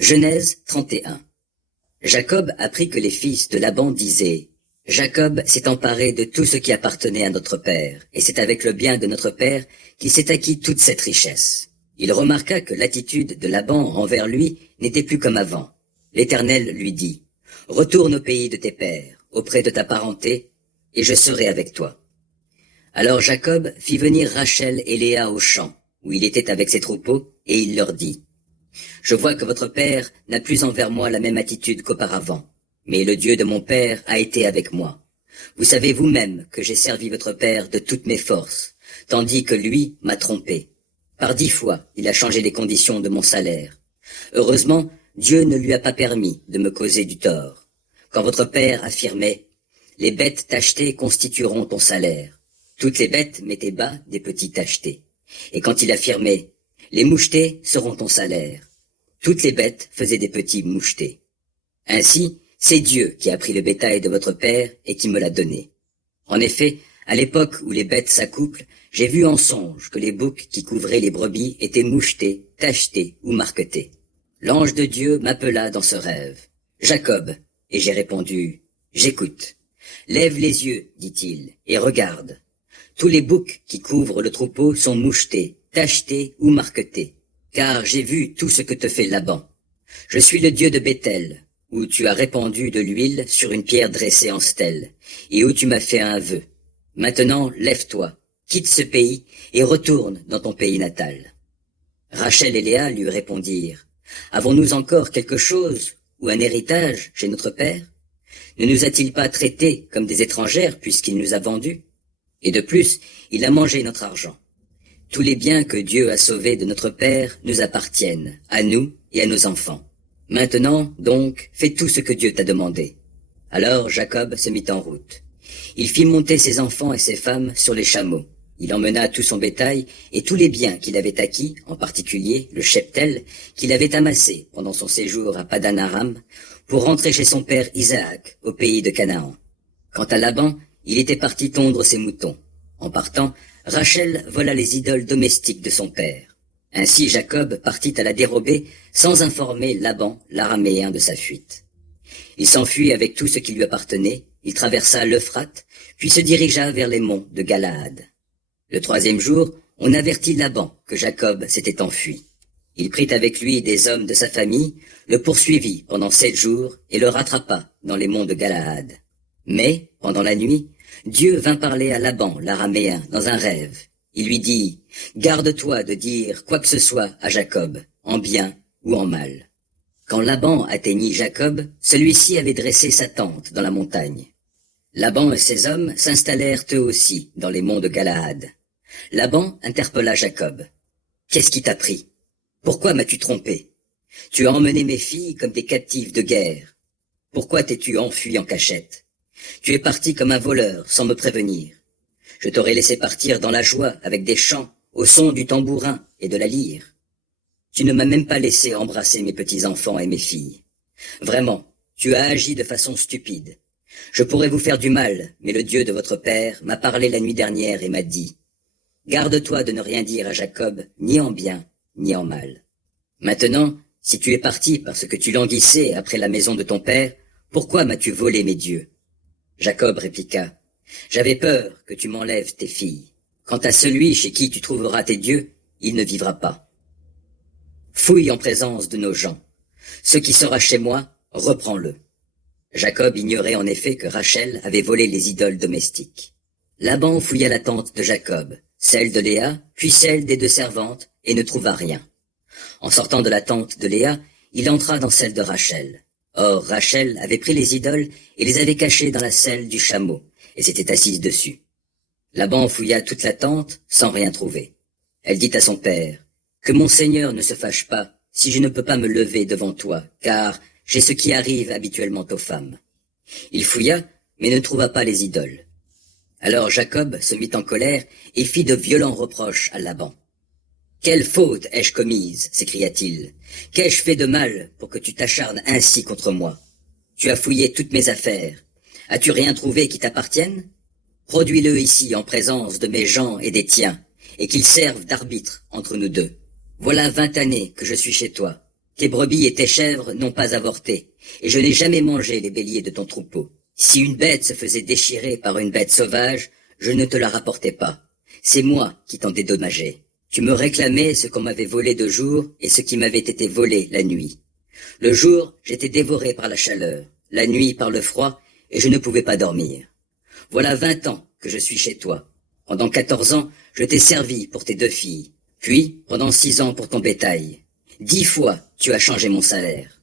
Genèse 31. Jacob apprit que les fils de Laban disaient « Jacob s'est emparé de tout ce qui appartenait à notre père, et c'est avec le bien de notre père qu'il s'est acquis toute cette richesse. » Il remarqua que l'attitude de Laban envers lui n'était plus comme avant. L'Éternel lui dit « Retourne au pays de tes pères, auprès de ta parenté, et je serai avec toi. » Alors Jacob fit venir Rachel et Léa au champ, où il était avec ses troupeaux, et il leur dit « Je vois que votre père n'a plus envers moi la même attitude qu'auparavant, mais le Dieu de mon père a été avec moi. Vous savez vous-même que j'ai servi votre père de toutes mes forces, tandis que lui m'a trompé. Par 10 fois, il a changé les conditions de mon salaire. Heureusement, Dieu ne lui a pas permis de me causer du tort. Quand votre père affirmait « Les bêtes tachetées constitueront ton salaire », toutes les bêtes mettaient bas des petits tachetés. Et quand il affirmait « Les mouchetés seront ton salaire », toutes les bêtes faisaient des petits mouchetés. Ainsi, c'est Dieu qui a pris le bétail de votre père et qui me l'a donné. En effet, à l'époque où les bêtes s'accouplent, j'ai vu en songe que les boucs qui couvraient les brebis étaient mouchetés, tachetés ou marquetés. L'ange de Dieu m'appela dans ce rêve. « Jacob !» Et j'ai répondu « J'écoute. » « Lève les yeux, dit-il, et regarde. Tous les boucs qui couvrent le troupeau sont mouchetés, tachetés ou marquetés, car j'ai vu tout ce que te fait Laban. Je suis le Dieu de Béthel, où tu as répandu de l'huile sur une pierre dressée en stèle, et où tu m'as fait un vœu. Maintenant, lève-toi, quitte ce pays, et retourne dans ton pays natal. » Rachel et Léa lui répondirent, « Avons-nous encore quelque chose ou un héritage chez notre père? Ne nous a-t-il pas traités comme des étrangères puisqu'il nous a vendus? Et de plus, il a mangé notre argent. Tous les biens que Dieu a sauvés de notre père nous appartiennent, à nous et à nos enfants. Maintenant, donc, fais tout ce que Dieu t'a demandé. » Alors Jacob se mit en route. Il fit monter ses enfants et ses femmes sur les chameaux. Il emmena tout son bétail et tous les biens qu'il avait acquis, en particulier le cheptel qu'il avait amassé pendant son séjour à Padan Aram, pour rentrer chez son père Isaac, au pays de Canaan. Quant à Laban, il était parti tondre ses moutons. En partant, Rachel vola les idoles domestiques de son père. Ainsi Jacob partit à la dérobée sans informer Laban, l'araméen, de sa fuite. Il s'enfuit avec tout ce qui lui appartenait, il traversa l'Euphrate, puis se dirigea vers les monts de Galaad. Le 3e jour, on avertit Laban que Jacob s'était enfui. Il prit avec lui des hommes de sa famille, le poursuivit pendant 7 jours et le rattrapa dans les monts de Galaad. Mais, pendant la nuit, Dieu vint parler à Laban, l'araméen, dans un rêve. Il lui dit « Garde-toi de dire quoi que ce soit à Jacob, en bien ou en mal. » Quand Laban atteignit Jacob, celui-ci avait dressé sa tente dans la montagne. Laban et ses hommes s'installèrent eux aussi dans les monts de Galaad. Laban interpella Jacob. « Qu'est-ce qui t'a pris? Pourquoi m'as-tu trompé? Tu as emmené mes filles comme des captives de guerre. Pourquoi t'es-tu enfui en cachette? Tu es parti comme un voleur sans me prévenir. Je t'aurais laissé partir dans la joie avec des chants, au son du tambourin et de la lyre. Tu ne m'as même pas laissé embrasser mes petits-enfants et mes filles. Vraiment, tu as agi de façon stupide. Je pourrais vous faire du mal, mais le Dieu de votre père m'a parlé la nuit dernière et m'a dit « Garde-toi de ne rien dire à Jacob, ni en bien, ni en mal. Maintenant, si tu es parti parce que tu languissais après la maison de ton père, pourquoi m'as-tu volé mes dieux ?» Jacob répliqua « J'avais peur que tu m'enlèves tes filles. Quant à celui chez qui tu trouveras tes dieux, il ne vivra pas. Fouille en présence de nos gens. Ce qui sera chez moi, reprends-le. » Jacob ignorait en effet que Rachel avait volé les idoles domestiques. Laban fouilla la tente de Jacob, celle de Léa, puis celle des 2 servantes, et ne trouva rien. En sortant de la tente de Léa, il entra dans celle de Rachel. Or Rachel avait pris les idoles et les avait cachées dans la selle du chameau, et s'était assise dessus. Laban fouilla toute la tente sans rien trouver. Elle dit à son père, « Que mon seigneur ne se fâche pas si je ne peux pas me lever devant toi, car j'ai ce qui arrive habituellement aux femmes. » Il fouilla, mais ne trouva pas les idoles. Alors Jacob se mit en colère et fit de violents reproches à Laban. « Quelle faute ai-je commise? » s'écria-t-il. « Qu'ai-je fait de mal pour que tu t'acharnes ainsi contre moi? Tu as fouillé toutes mes affaires. As-tu rien trouvé qui t'appartienne? Produis-le ici en présence de mes gens et des tiens, et qu'ils servent d'arbitre entre nous deux. Voilà 20 années que je suis chez toi. Tes brebis et tes chèvres n'ont pas avorté, et je n'ai jamais mangé les béliers de ton troupeau. Si une bête se faisait déchirer par une bête sauvage, je ne te la rapportais pas. C'est moi qui t'en dédommageais. Tu me réclamais ce qu'on m'avait volé de jour et ce qui m'avait été volé la nuit. Le jour, j'étais dévoré par la chaleur, la nuit par le froid, et je ne pouvais pas dormir. Voilà 20 ans que je suis chez toi. Pendant 14 ans, je t'ai servi pour tes 2 filles, puis pendant 6 ans pour ton bétail. 10 fois, tu as changé mon salaire.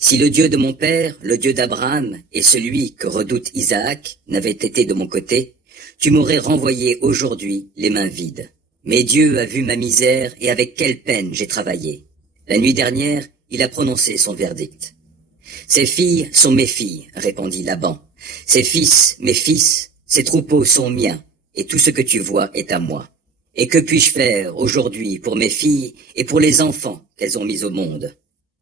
Si le Dieu de mon père, le Dieu d'Abraham, et celui que redoute Isaac n'avaient été de mon côté, tu m'aurais renvoyé aujourd'hui les mains vides. Mais Dieu a vu ma misère et avec quelle peine j'ai travaillé. La nuit dernière, il a prononcé son verdict. Ces filles sont mes filles, répondit Laban. Ces fils, mes fils, ces troupeaux sont miens, et tout ce que tu vois est à moi. Et que puis-je faire aujourd'hui pour mes filles et pour les enfants qu'elles ont mis au monde?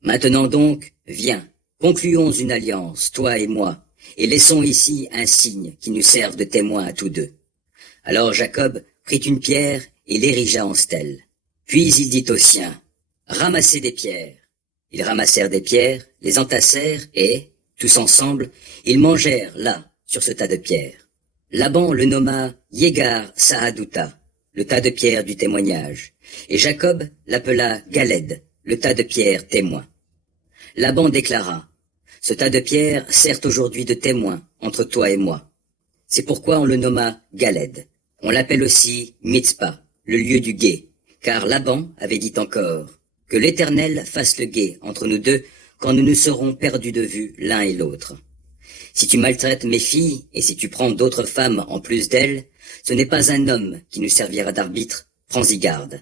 Maintenant donc, viens, concluons une alliance, toi et moi, et laissons ici un signe qui nous serve de témoin à tous deux. Alors Jacob prit une pierre et l'érigea en stèle. Puis il dit aux siens, ramassez des pierres. Ils ramassèrent des pierres, les entassèrent et, tous ensemble, ils mangèrent là, sur ce tas de pierres. Laban le nomma Yegar Sahadouta, le tas de pierres du témoignage, et Jacob l'appela Galed, le tas de pierres témoin. Laban déclara, ce tas de pierres sert aujourd'hui de témoin entre toi et moi. C'est pourquoi on le nomma Galed. On l'appelle aussi Mitzpah, le lieu du guet, car Laban avait dit encore, que l'Éternel fasse le guet entre nous deux quand nous nous serons perdus de vue l'un et l'autre. Si tu maltraites mes filles et si tu prends d'autres femmes en plus d'elles, ce n'est pas un homme qui nous servira d'arbitre, prends-y garde.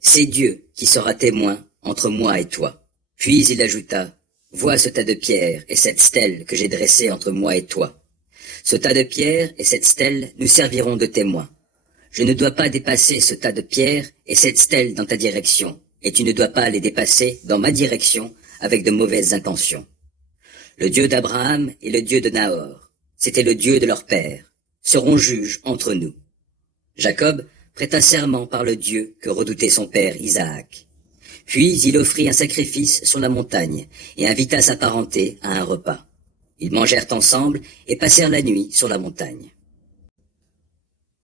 C'est Dieu qui sera témoin entre moi et toi. Puis il ajouta, vois ce tas de pierres et cette stèle que j'ai dressée entre moi et toi. Ce tas de pierres et cette stèle nous serviront de témoins. Je ne dois pas dépasser ce tas de pierres et cette stèle dans ta direction, et tu ne dois pas les dépasser dans ma direction avec de mauvaises intentions. Le Dieu d'Abraham et le Dieu de Nahor, c'était le Dieu de leur père, seront juges entre nous. Jacob prêta serment par le Dieu que redoutait son père Isaac. Puis il offrit un sacrifice sur la montagne et invita sa parenté à un repas. Ils mangèrent ensemble et passèrent la nuit sur la montagne.